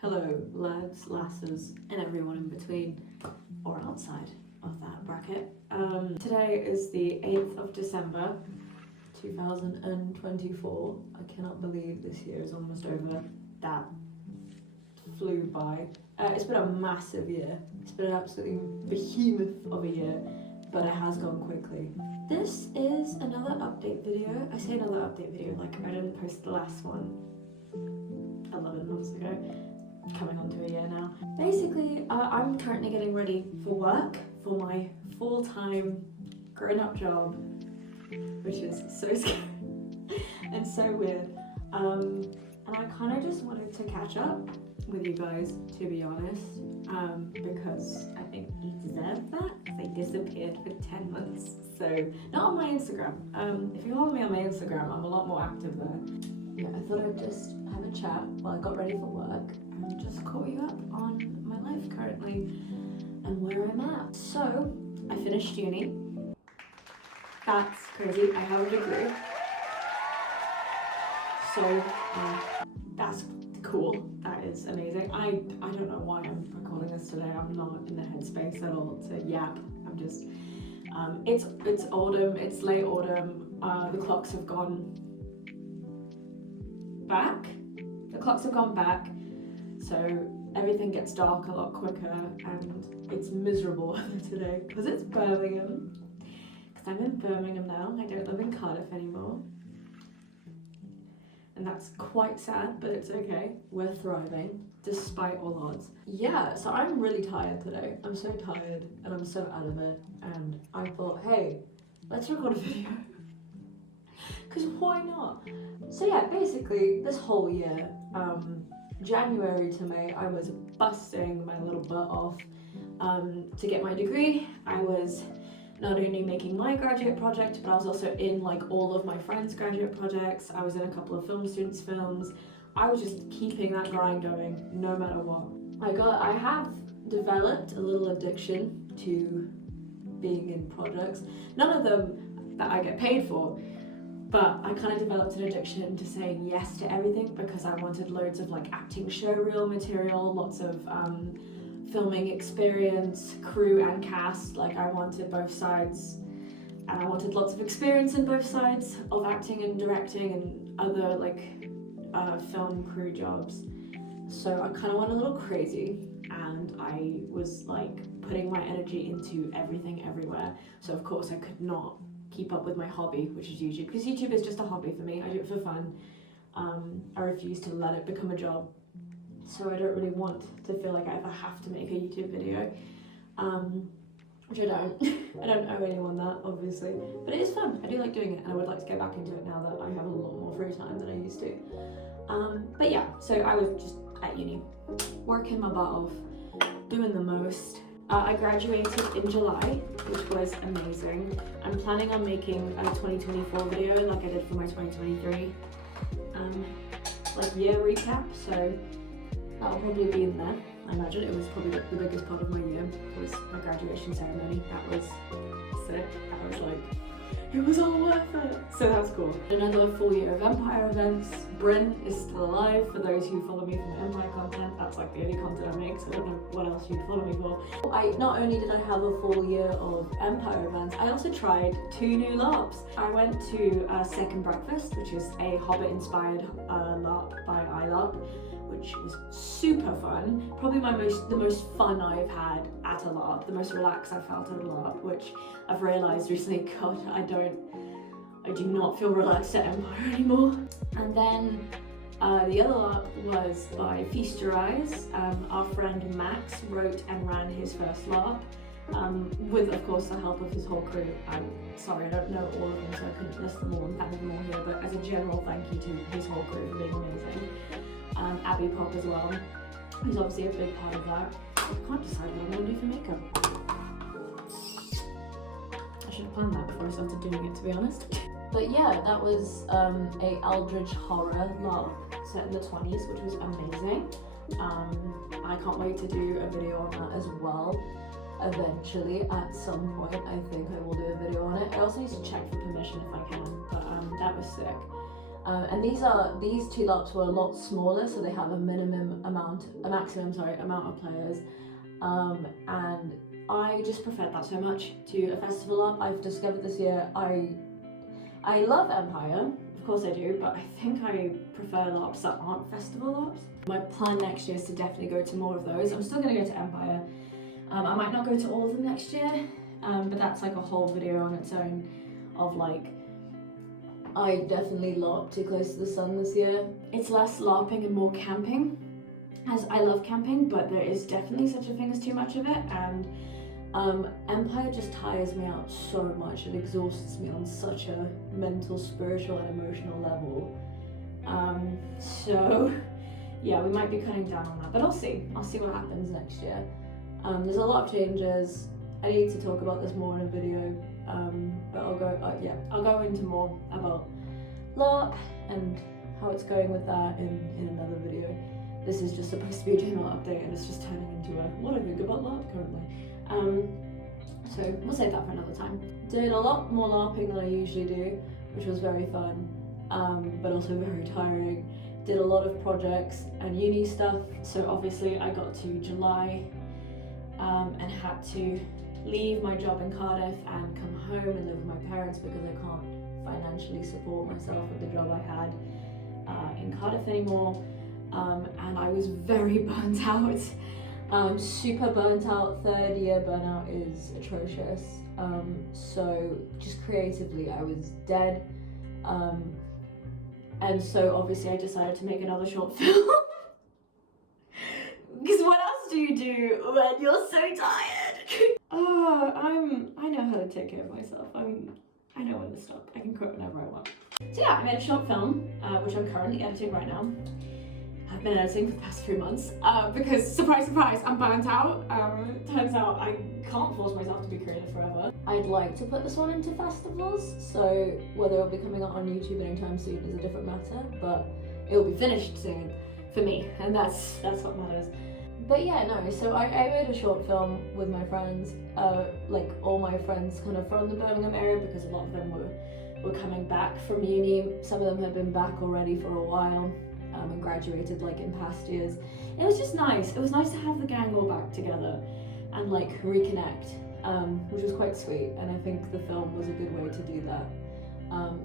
Hello, lads, lasses, and everyone in between, or outside of that bracket. Today is the 8th of December, 2024. I cannot believe this year is almost over. That flew by. It's been a massive year. It's been an absolutely behemoth of a year, but it has gone quickly. This is another update video. I say another update video like I didn't post the last one 11 months ago. Coming on to a year now. Basically, I'm currently getting ready for work, for my full-time grown-up job, which is so scary and so weird. And I kind of just wanted to catch up with you guys, to be honest, because I think you deserve that. They disappeared for 10 months, so not on my Instagram. If you follow me on my Instagram, I'm a lot more active there. Yeah, I thought I'd just have a chat while I got ready for work and just caught you up on my life currently and where I'm at. So, I finished uni. That's crazy. I have a degree. So, that's cool. That is amazing. I don't know why I'm recording this today. I'm not in the headspace at all to yap. I'm just, it's autumn, it's late autumn. The clocks have gone back. The clocks have gone back, so everything gets dark a lot quicker, and it's miserable today because it's Birmingham. Because I'm in Birmingham now. I don't live in Cardiff anymore, and that's quite sad, but it's okay. We're thriving despite all odds. Yeah, so I'm really tired today. I'm so tired and I'm so out of it, and I thought, hey, let's record a video. Because why not? So yeah, basically this whole year, January to May, I was busting my little butt off to get my degree. I was not only making my graduate project, but I was also in like all of my friends' graduate projects. I was in a couple of film students' films. I was just keeping that grind going no matter what. I have developed a little addiction to being in projects. None of them that I get paid for. But I kind of developed an addiction to saying yes to everything because I wanted loads of like acting showreel material, lots of filming experience, crew and cast. Like I wanted both sides, and I wanted lots of experience in both sides of acting and directing and other like film crew jobs. So I kind of went a little crazy, and I was like putting my energy into everything everywhere. So of course I could not keep up with my hobby, which is YouTube, because YouTube is just a hobby for me. I do it for fun. I refuse to let it become a job, so I don't really want to feel like I ever have to make a YouTube video, which I don't. I don't owe anyone that, obviously, but it is fun. I do like doing it, and I would like to get back into it now that I have a lot more free time than I used to. But yeah, so I was just at uni, working my butt off, doing the most. I graduated in July, which was amazing. I'm planning on making a 2024 video like I did for my 2023 like year recap, so that'll probably be in there. I imagine it was probably the biggest part of my year was my graduation ceremony. That was sick. I was like, it was all worth it. So that's cool. Another full year of Empire events. Bryn is still alive. For those who follow me from Empire content, that's like the only content I make, so I don't know what else you'd follow me for. Not only did I have a full year of Empire events, I also tried 2 new LARPs. I went to Second Breakfast, which is a Hobbit-inspired LARP by iLARP, which was super fun. Probably the most fun I've had at a LARP, the most relaxed I felt at a LARP, which I've realised recently, God, I do not feel relaxed at Empire anymore. And then the other LARP was by Feast Your Eyes. Our friend Max wrote and ran his first LARP, with of course the help of his whole crew. I'm sorry, I don't know all of them, so I couldn't list them all and thank them all here, but as a general thank you to his whole crew for being amazing. Abby Pop as well, who's obviously a big part of that. I can't decide what I'm going to do for makeup. I should have planned that before I started doing it, to be honest. But yeah, that was a Eldritch horror LARP set in the 20s, which was amazing. I can't wait to do a video on that as well. Eventually, at some point, I think I will do a video on it. I also need to check for permission if I can, but that was sick. And these two LARPs were a lot smaller, so they have a maximum amount of players. And I just preferred that so much to a festival LARP. I've discovered this year I love Empire, of course I do, but I think I prefer LARPs that aren't festival LARPs. My plan next year is to definitely go to more of those. I'm still going to go to Empire. I might not go to all of them next year, but that's like a whole video on its own of like, I definitely LARP too close to the sun this year. It's less LARPing and more camping, as I love camping, but there is definitely such a thing as too much of it, and Empire just tires me out so much. It exhausts me on such a mental, spiritual and emotional level. So yeah, we might be cutting down on that, but I'll see what happens next year. There's a lot of changes. I need to talk about this more in a video, but I'll go into more about LARP and how it's going with that in another video. This is just supposed to be a general update, and it's just turning into a what I think about LARP currently. So we'll save that for another time. Did a lot more LARPing than I usually do, which was very fun, but also very tiring. Did a lot of projects and uni stuff, so obviously I got to July and had to leave my job in Cardiff and come home and live with my parents because I can't financially support myself with the job I had in Cardiff anymore, and I was very burnt out. Super burnt out. Third year burnout is atrocious. So just creatively I was dead, and so obviously I decided to make another short film. Because what else do you do when you're so tired? I know how to take care of myself. I know when to stop. I can quit whenever I want. So yeah, I made a short film, which I'm currently editing right now. I've been editing for the past 3 months because, surprise, surprise, I'm burnt out. Turns out I can't force myself to be creative forever. I'd like to put this one into festivals, so whether it'll be coming out on YouTube anytime soon is a different matter, but it'll be finished soon for me, and that's what matters. But yeah, no, so I made a short film with my friends, like all my friends kind of from the Birmingham area, because a lot of them were coming back from uni. Some of them had been back already for a while. And graduated like in past years. It was just nice. It was nice to have the gang all back together and like reconnect, which was quite sweet, and I think the film was a good way to do that.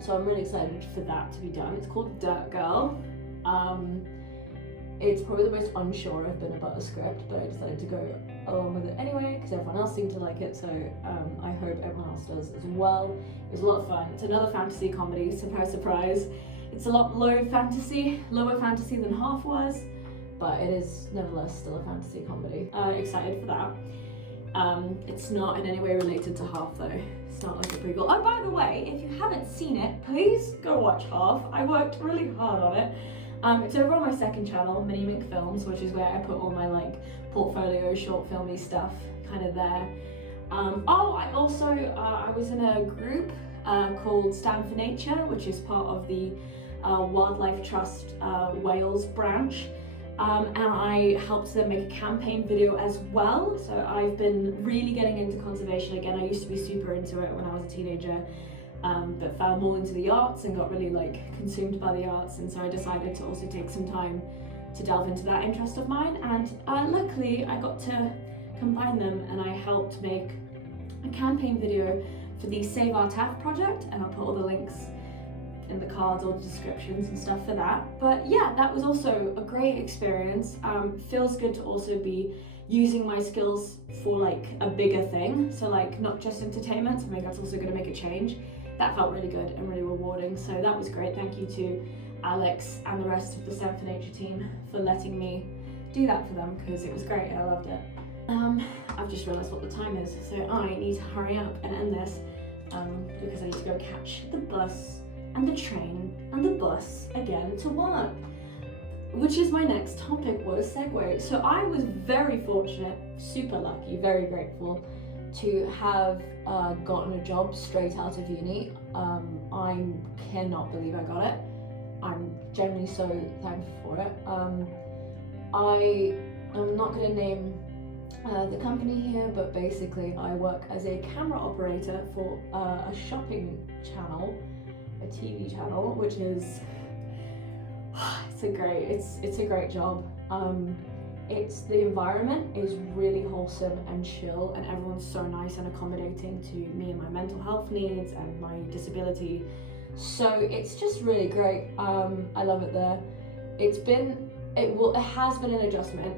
So I'm really excited for that to be done. It's called Dirt Girl. It's probably the most unsure I've been about a script, but I decided to go along with it anyway because everyone else seemed to like it, so I hope everyone else does as well. It was a lot of fun. It's another fantasy comedy, surprise, surprise. It's a lot lower fantasy than Half was, but it is nevertheless still a fantasy comedy. Excited for that. It's not in any way related to Half though. It's not like a prequel. Oh, by the way, if you haven't seen it, please go watch Half. I worked really hard on it. It's over on my second channel, Mini Mink Films, which is where I put all my like portfolio, short filmy stuff kind of there. I was in a group called Stand for Nature, which is part of the Wildlife Trust Wales branch, and I helped them make a campaign video as well. So I've been really getting into conservation again. I used to be super into it when I was a teenager, but fell more into the arts and got really like consumed by the arts, and so I decided to also take some time to delve into that interest of mine, and luckily I got to combine them, and I helped make a campaign video for the Save Our Taff project, and I'll put all the links in the cards or the descriptions and stuff for that. But yeah, that was also a great experience. Feels good to also be using my skills for like a bigger thing, so like not just entertainment, so maybe that's also going to make a change. That felt really good and really rewarding, so that was great. Thank you to Alex and the rest of the Stand for Nature team for letting me do that for them, because it was great and I loved it. I've just realised what the time is, so I need to hurry up and end this because I need to go catch the bus and the train and the bus again to work, which is my next topic. What a segue. So I was very fortunate, super lucky, very grateful to have gotten a job straight out of uni. I cannot believe I got it. I'm genuinely so thankful for it. I'm not going to name the company here, but basically I work as a camera operator for a shopping channel, a TV channel, which is it's a great job. The environment is really wholesome and chill, and everyone's so nice and accommodating to me and my mental health needs and my disability. So it's just really great. I love it there. It has been an adjustment,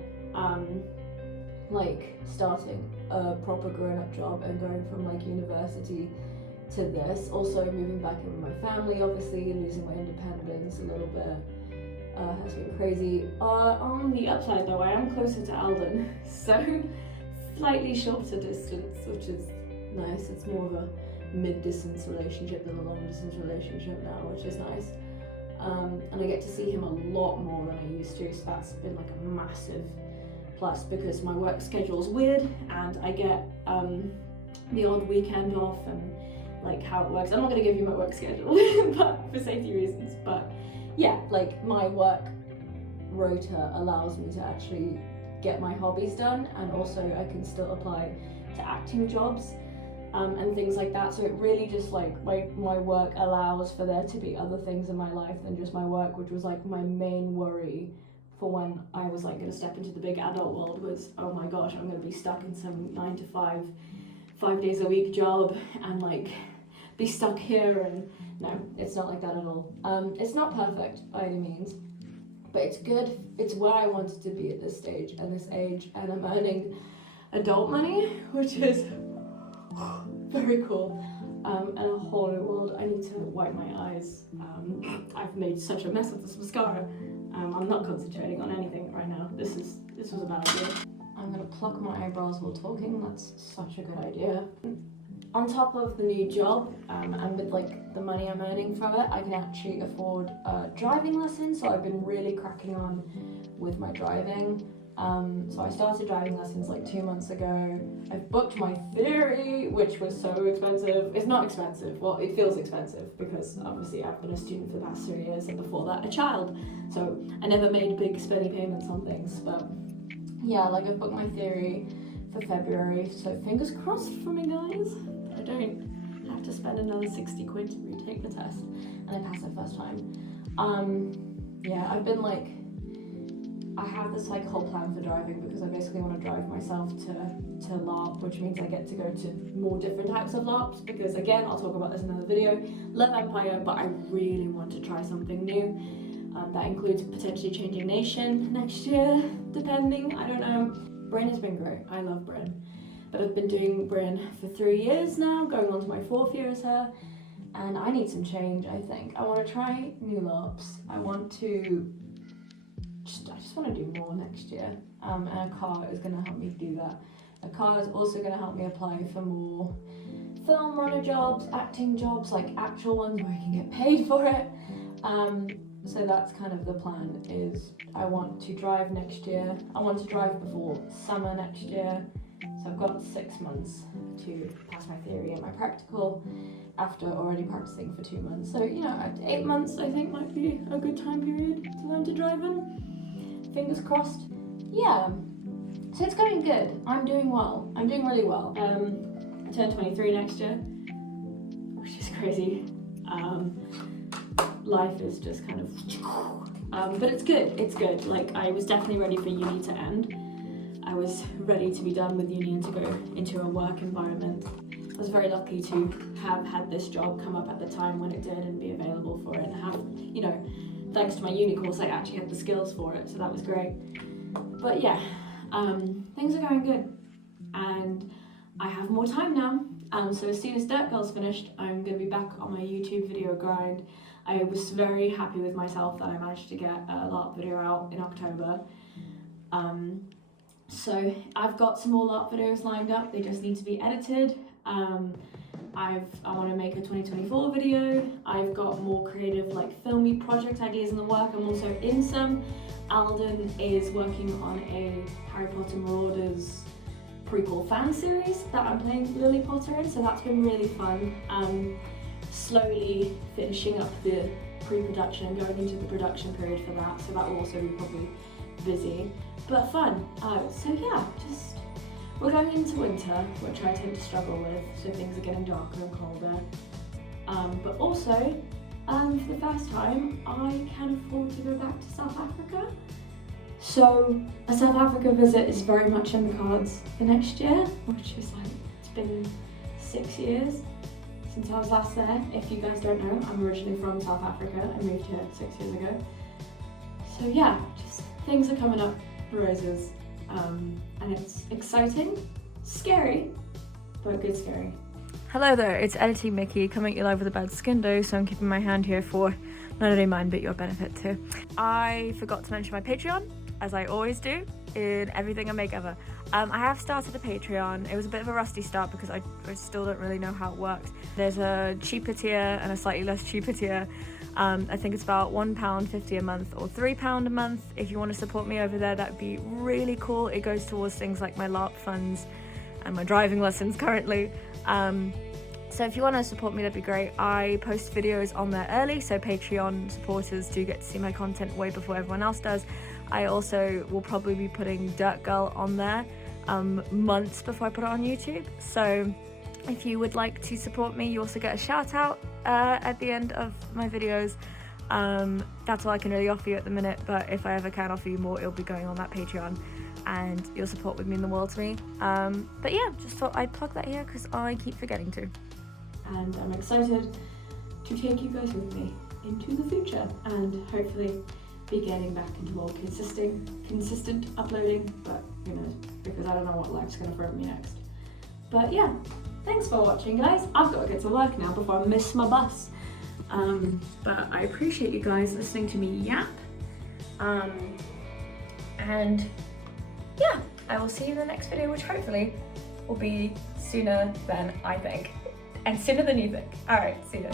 like starting a proper grown-up job and going from like university to this. Also moving back in with my family, obviously losing my independence a little bit. Has been crazy. On the upside though, I am closer to Alden, so slightly shorter distance, which is nice. It's more of a mid-distance relationship than a long-distance relationship now, which is nice. And I get to see him a lot more than I used to, so that's been like a massive plus, because my work schedule's weird and I get the odd weekend off and like how it works. I'm not going to give you my work schedule but for safety reasons, but yeah, like my work rota allows me to actually get my hobbies done, and also I can still apply to acting jobs and things like that. So it really just like my work allows for there to be other things in my life than just my work, which was like my main worry for when I was like going to step into the big adult world was, oh my gosh, I'm going to be stuck in some 9 to 5 days a week job and like be stuck here. And no, it's not like that at all. It's not perfect by any means, but it's good. It's where I wanted to be at this stage and this age, and I'm earning adult money, which is very cool. And a whole new world. I need to wipe my eyes. I've made such a mess of this mascara. I'm not concentrating on anything right now. This was a bad idea. I'm gonna pluck my eyebrows while talking. That's such a good idea. On top of the new job, and with like the money I'm earning from it, I can actually afford driving lessons. So I've been really cracking on with my driving. So I started driving lessons like 2 months ago. I've booked my theory, which was so expensive. It's not expensive. Well, it feels expensive because obviously I've been a student for the past 3 years and before that a child. So I never made big spending payments on things. But yeah, like I've booked my theory for February. So fingers crossed for me, guys. I don't have to spend another 60 quid to retake the test and I pass it first time. Yeah, I've been like, I have this like whole plan for driving because I basically want to drive myself to LARP, which means I get to go to more different types of LARPs, because again, I'll talk about this in another video. Love Empire, but I really want to try something new. That includes potentially changing nation next year, depending, I don't know. Bryn has been great, I love Bryn. But I've been doing Bryn for 3 years now, going on to my 4th year as her, and I need some change, I think. I want to try new LARPs. I just want to do more next year, and a car is going to help me do that. A car is also going to help me apply for more film runner jobs, acting jobs, like actual ones where I can get paid for it. So that's kind of the plan, is I want to drive next year. I want to drive before summer next year. So I've got 6 months to pass my theory and my practical after already practicing for 2 months. So, you know, 8 months I think might be a good time period to learn to drive in. Fingers crossed. Yeah, so it's going good. I'm doing well. I'm doing really well. I turn 23 next year, which is crazy. Life is just kind of, but it's good. It's good. Like, I was definitely ready for uni to end. I was ready to be done with uni and to go into a work environment. I was very lucky to have had this job come up at the time when it did and be available for it, and have, you know, thanks to my uni course, I actually had the skills for it, so that was great. But yeah, things are going good, and I have more time now. So as soon as Dirt Girl's finished, I'm going to be back on my YouTube video grind. I was very happy with myself that I managed to get a LARP video out in October. So I've got some more LARP videos lined up, they just need to be edited. I want to make a 2024 video. I've got more creative, like filmy project ideas in the work. I'm also in some. Alden is working on a Harry Potter Marauders prequel fan series that I'm playing Lily Potter in, so that's been really fun. Slowly finishing up the pre-production and going into the production period for that, so that will also be probably busy, but fun. So yeah, just we're going into winter, which I tend to struggle with, so things are getting darker and colder. But also, for the first time, I can afford to go back to South Africa. So a South Africa visit is very much in the cards for next year, which is like, it's been 6 years since I was last there. If you guys don't know, I'm originally from South Africa. I moved here 6 years ago. So yeah, just things are coming up for roses, and it's exciting, scary, but good scary. Hello there, it's Editing Mickey coming at you live with a bad skin do, so I'm keeping my hand here for not only mine but your benefit too. I forgot to mention my Patreon, as I always do in everything I make ever. I have started a Patreon. It was a bit of a rusty start because I still don't really know how it works. There's a cheaper tier and a slightly less cheaper tier. I think it's about £1.50 a month or £3 a month. If you want to support me over there, that would be really cool. It goes towards things like my LARP funds and my driving lessons currently. So if you want to support me, that'd be great. I post videos on there early, so Patreon supporters do get to see my content way before everyone else does. I also will probably be putting Dirt Girl on there months before I put it on YouTube. So if you would like to support me, you also get a shout out at the end of my videos. That's all I can really offer you at the minute, but if I ever can offer you more, it'll be going on that Patreon, and your support would mean the world to me. But yeah, just thought I'd plug that here because I keep forgetting to. And I'm excited to take you guys with me into the future and hopefully be getting back into more consistent uploading, but who knows, because I don't know what life's going to throw at me next. But yeah, thanks for watching, guys. I've got to get to work now before I miss my bus. But I appreciate you guys listening to me yap. And yeah, I will see you in the next video, which hopefully will be sooner than I think. And sooner than you think. Alright, see you.